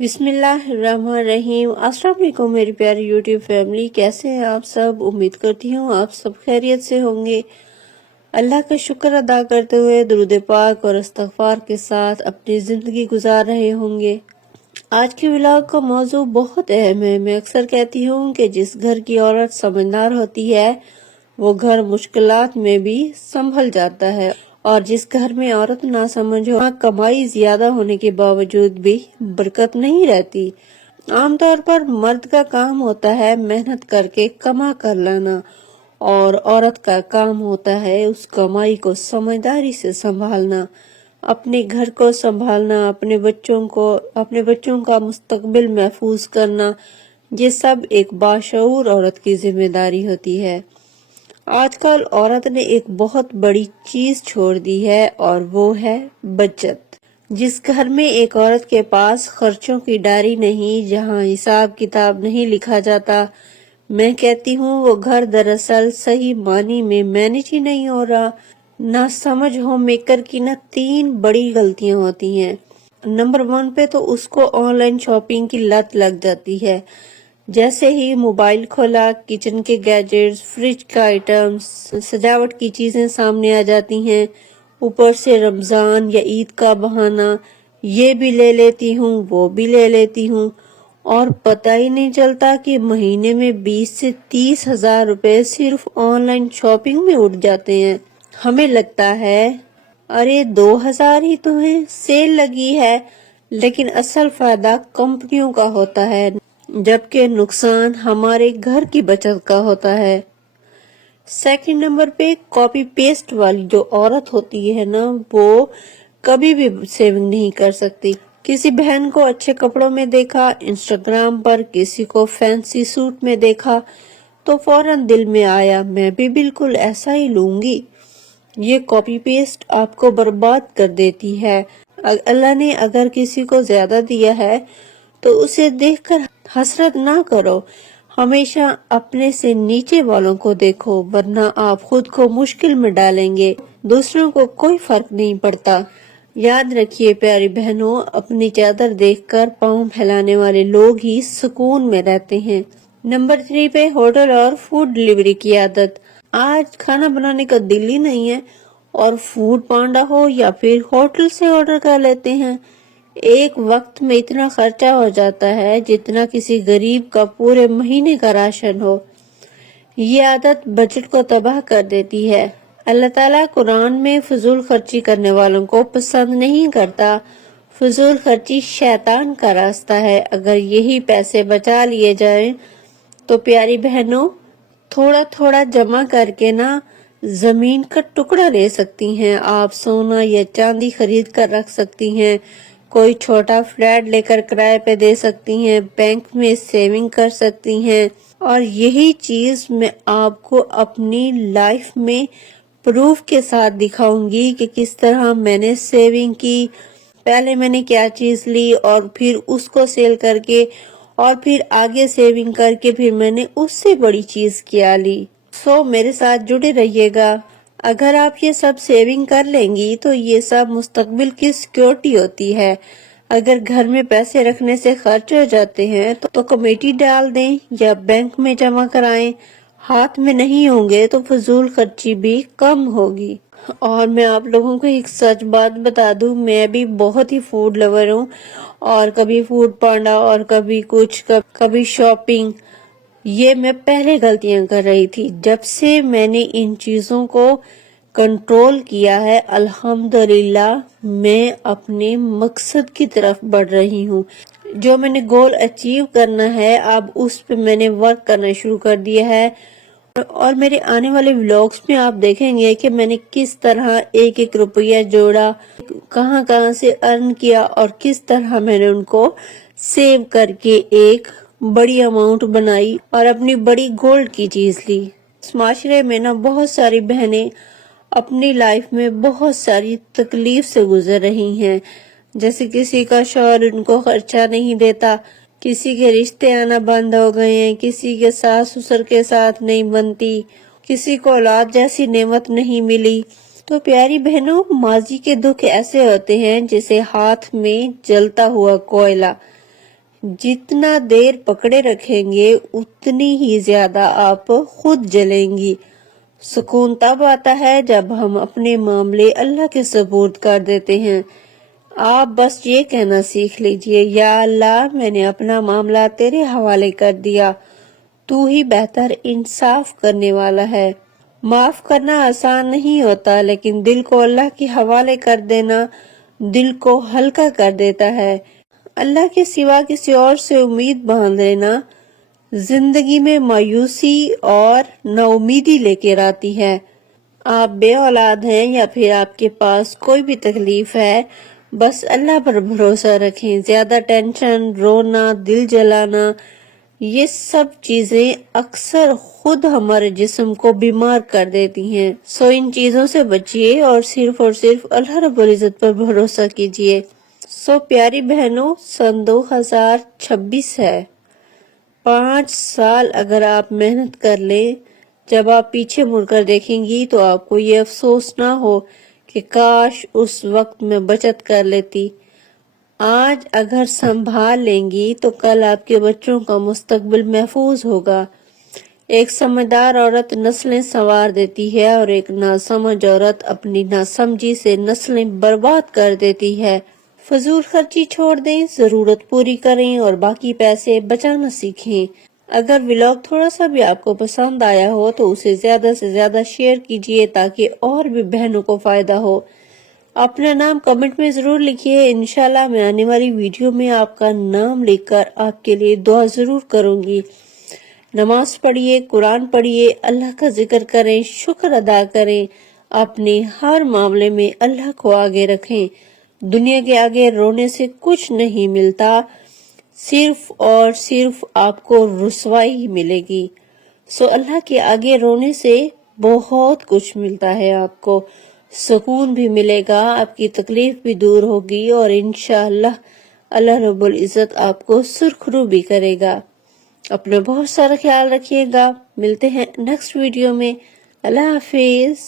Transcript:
बिस्मिल्लाहिर्रहमानिर्रहीम। अस्सलाम वालेकुम मेरी प्यारी यूट्यूब फैमिली, कैसे हैं आप सब। उम्मीद करती हूँ आप सब खैरियत से होंगे। अल्लाह का शुक्र अदा करते हुए दुरूद पाक और इस्तगफार के साथ अपनी जिंदगी गुजार रहे होंगे। आज के व्लॉग का मौजू बहुत अहम है। मैं अक्सर कहती हूँ कि जिस घर की औरत समझदार होती है वो घर मुश्किलात में भी संभल जाता है, और जिस घर में औरत ना समझ हो, कमाई ज्यादा होने के बावजूद भी बरकत नहीं रहती। आमतौर पर मर्द का काम होता है मेहनत करके कमा कर लाना, और औरत का काम होता है उस कमाई को समझदारी से संभालना, अपने घर को संभालना, अपने बच्चों का मुस्तकबिल महफूज करना। ये सब एक बाशऊर औरत की जिम्मेदारी होती है। आजकल औरत ने एक बहुत बड़ी चीज छोड़ दी है और वो है बचत। जिस घर में एक औरत के पास खर्चों की डायरी नहीं, जहां हिसाब किताब नहीं लिखा जाता, मैं कहती हूँ वो घर दरअसल सही मानी में मैनेज ही नहीं हो रहा। ना समझ होम मेकर की ना 3 बड़ी गलतियां होती हैं। नंबर 1 पे तो उसको ऑनलाइन शॉपिंग की लत लग जाती है। जैसे ही मोबाइल खोला, किचन के गैजेट्स, फ्रिज का आइटम्स, सजावट की चीजें सामने आ जाती हैं। ऊपर से रमजान या ईद का बहाना, ये भी ले लेती हूँ, वो भी ले लेती हूँ, और पता ही नहीं चलता कि महीने में 20 से 30 हजार रुपए सिर्फ ऑनलाइन शॉपिंग में उठ जाते हैं। हमें लगता है अरे 2000 ही तो है, सेल लगी है, लेकिन असल फायदा कंपनियों का होता है, जबकि नुकसान हमारे घर की बचत का होता है। सेकंड नंबर पे कॉपी पेस्ट वाली जो औरत होती है ना, वो कभी भी सेविंग नहीं कर सकती। किसी बहन को अच्छे कपड़ों में देखा इंस्टाग्राम पर, किसी को फैंसी सूट में देखा तो फौरन दिल में आया मैं भी बिल्कुल ऐसा ही लूंगी। ये कॉपी पेस्ट आपको बर्बाद कर देती है। अल्लाह ने अगर किसी को ज्यादा दिया है तो उसे देखकर हसरत ना करो, हमेशा अपने से नीचे वालों को देखो, वरना आप खुद को मुश्किल में डालेंगे। दूसरों को कोई फर्क नहीं पड़ता। याद रखिए प्यारी बहनों, अपनी चादर देखकर पांव फैलाने वाले लोग ही सुकून में रहते हैं। नंबर 3 पे होटल और फूड डिलीवरी की आदत। आज खाना बनाने का दिल ही नहीं है और फूड पांडा हो या फिर होटल से ऑर्डर कर लेते हैं। एक वक्त में इतना खर्चा हो जाता है जितना किसी गरीब का पूरे महीने का राशन हो। ये आदत बजट को तबाह कर देती है। अल्लाह ताला कुरान में फजूल खर्ची करने वालों को पसंद नहीं करता। फजूल खर्ची शैतान का रास्ता है। अगर यही पैसे बचा लिए जाएं तो प्यारी बहनों, थोड़ा थोड़ा जमा करके ना जमीन का टुकड़ा ले सकती हैं। आप सोना या चांदी खरीद कर रख सकती हैं, कोई छोटा फ्लैट लेकर किराए पे दे सकती हैं, बैंक में सेविंग कर सकती हैं। और यही चीज मैं आपको अपनी लाइफ में प्रूफ के साथ दिखाऊंगी कि किस तरह मैंने सेविंग की। पहले मैंने क्या चीज ली और फिर उसको सेल करके और फिर आगे सेविंग करके फिर मैंने उससे बड़ी चीज क्या ली। सो मेरे साथ जुड़े रहिएगा। अगर आप ये सब सेविंग कर लेंगी तो ये सब मुस्तकबिल की सिक्योरिटी होती है। अगर घर में पैसे रखने से खर्च हो जाते हैं तो कमेटी डाल दें या बैंक में जमा कराएं। हाथ में नहीं होंगे तो फजूल खर्ची भी कम होगी। और मैं आप लोगों को एक सच बात बता दूं, मैं भी बहुत ही फूड लवर हूँ, और कभी फूड पांडा और कभी कुछ कभी शॉपिंग, ये मैं पहले गलतियां कर रही थी। जब से मैंने इन चीजों को कंट्रोल किया है, अल्हम्दुलिल्लाह मैं अपने मकसद की तरफ बढ़ रही हूँ। जो मैंने गोल अचीव करना है अब उस पे मैंने वर्क करना शुरू कर दिया है। और मेरे आने वाले व्लॉग्स में आप देखेंगे कि मैंने किस तरह एक एक रुपया जोड़ा, कहां कहां से अर्न किया और किस तरह मैंने उनको सेव करके एक बड़ी अमाउंट बनाई और अपनी बड़ी गोल्ड की चीज ली। इस माशरे में ना बहुत सारी बहनें अपनी लाइफ में बहुत सारी तकलीफ से गुजर रही हैं। जैसे किसी का शौहर उनको खर्चा नहीं देता, किसी के रिश्ते आना बंद हो गए हैं, किसी के सास ससुर के साथ नहीं बनती, किसी को औलाद जैसी नेमत नहीं मिली। तो प्यारी बहनों, माजी के दुख ऐसे होते हैं जैसे हाथ में जलता हुआ कोयला। जितना देर पकड़े रखेंगे उतनी ही ज्यादा आप खुद जलेंगी। सुकून तब आता है जब हम अपने मामले अल्लाह के सुपुर्द कर देते हैं। आप बस ये कहना सीख लीजिए, या अल्लाह मैंने अपना मामला तेरे हवाले कर दिया, तू ही बेहतर इंसाफ करने वाला है। माफ करना आसान नहीं होता, लेकिन दिल को अल्लाह के हवाले कर देना दिल को हल्का कर देता है। अल्लाह के सिवा किसी और से उम्मीद बांध लेना जिंदगी में मायूसी और नाउमीदी लेकर आती है। आप बे औलाद हैं या फिर आपके पास कोई भी तकलीफ है, बस अल्लाह पर भरोसा रखें। ज्यादा टेंशन, रोना, दिल जलाना, ये सब चीजें अक्सर खुद हमारे जिस्म को बीमार कर देती हैं। सो इन चीजों से बचिए और सिर्फ अल्लाह रब्बुल इज्जत पर भरोसा कीजिए। सो प्यारी बहनों, सन 2026 है। 5 साल अगर आप मेहनत कर लें, जब आप पीछे मुड़कर देखेंगी तो आपको ये अफसोस ना हो कि काश उस वक्त मैं बचत कर लेती। आज अगर संभाल लेंगी तो कल आपके बच्चों का मुस्तकबिल महफूज होगा। एक समझदार औरत नस्लें संवार देती है और एक नासमझ औरत अपनी नासमझी से नस्लें बर्बाद कर देती है। फजूल खर्ची छोड़ दें, जरूरत पूरी करें और बाकी पैसे बचाना सीखें। अगर व्लॉग थोड़ा सा भी आपको पसंद आया हो तो उसे ज्यादा से ज्यादा शेयर कीजिए ताकि और भी बहनों को फायदा हो। अपना नाम कमेंट में जरूर लिखिए। इंशाल्लाह मैं आने वाली वीडियो में आपका नाम लिखकर आपके लिए दुआ जरूर करूंगी। नमाज पढ़िए, कुरान पढ़िए, अल्लाह का जिक्र करें, शुक्र अदा करें, अपने हर मामले में अल्लाह को आगे रखें। दुनिया के आगे रोने से कुछ नहीं मिलता, सिर्फ और सिर्फ आपको रुसवाई ही मिलेगी। सो अल्लाह के आगे रोने से बहुत कुछ मिलता है। आपको सुकून भी मिलेगा, आपकी तकलीफ भी दूर होगी और इंशाअल्लाह अल्लाह रब्बुल इज्जत आपको सुरखरू भी करेगा। अपना बहुत सारा ख्याल रखिएगा। मिलते हैं नेक्स्ट वीडियो में। अल्लाह हाफिज।